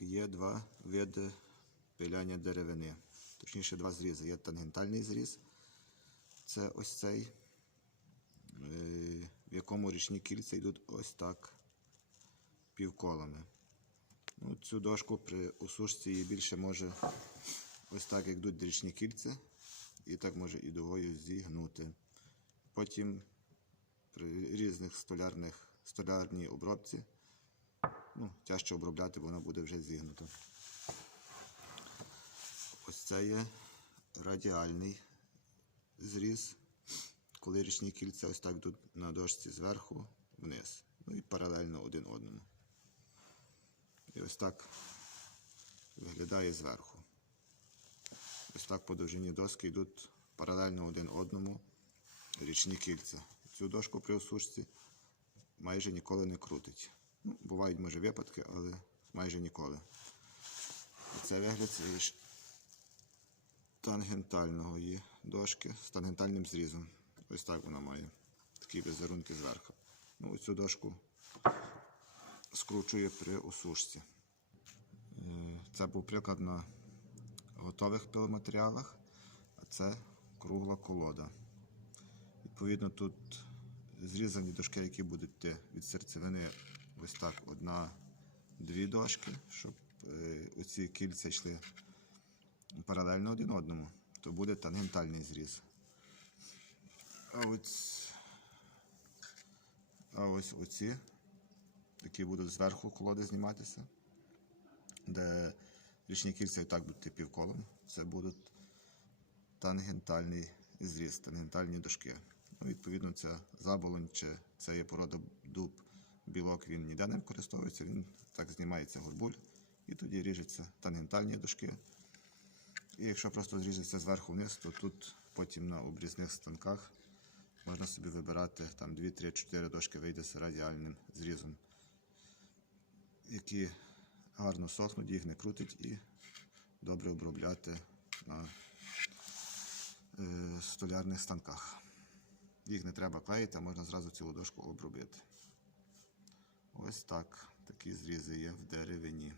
Є два види пиляння деревини. Точніше, два зрізи. Є тангентальний зріз. Це ось цей, е, в якому річні кільця йдуть ось так півколами. Ну, цю дошку при усушці її більше може ось так, як йдуть річні кільця, і так може і дугою зігнути. Потім при різних столярних, столярній обробці ну, тяжче обробляти, бо вона буде вже зігнута. Ось це є радіальний зріз, коли річні кільця ось так йдуть на дошці зверху вниз. Ну і паралельно один одному. І ось так виглядає зверху. Ось так по довжині доски йдуть паралельно один одному річні кільця. Цю дошку при осушці майже ніколи не крутить. Бувають, може, випадки, але майже ніколи. Це вигляд цієї її дошки з тангентальним зрізом. Ось так вона має. Такі візерунки зверху. Ну, цю дошку скручує при осушці. Е, Це був приклад на готових пиломатеріалах, а це кругла колода. Відповідно, тут зрізані дошки, які будуть йти від серцевини, ось так, одна-дві дошки, щоб е, оці кільця йшли паралельно один одному, то буде тангентальний зріз. А ось, а ось оці, які будуть зверху колоди зніматися, де річні кільця і так будуть йти півколом, це будуть тангентальний зріз, тангентальні дошки. Ну, відповідно, це заболонь чи це є порода дуб, білок, він ніде не використовується, він так знімається горбуль і тоді ріжеться тангентальні дошки. І якщо просто зрізатися зверху вниз, то тут потім на обрізних станках можна собі вибирати там 2, 3, 4 дошки вийде з радіальним зрізом, які гарно сохнуть, їх не крутить і добре обробляти на е, столярних станках. Їх не треба клеїти, а можна зразу цілу дошку обробити. Ось так. Такі зрізи є в деревині.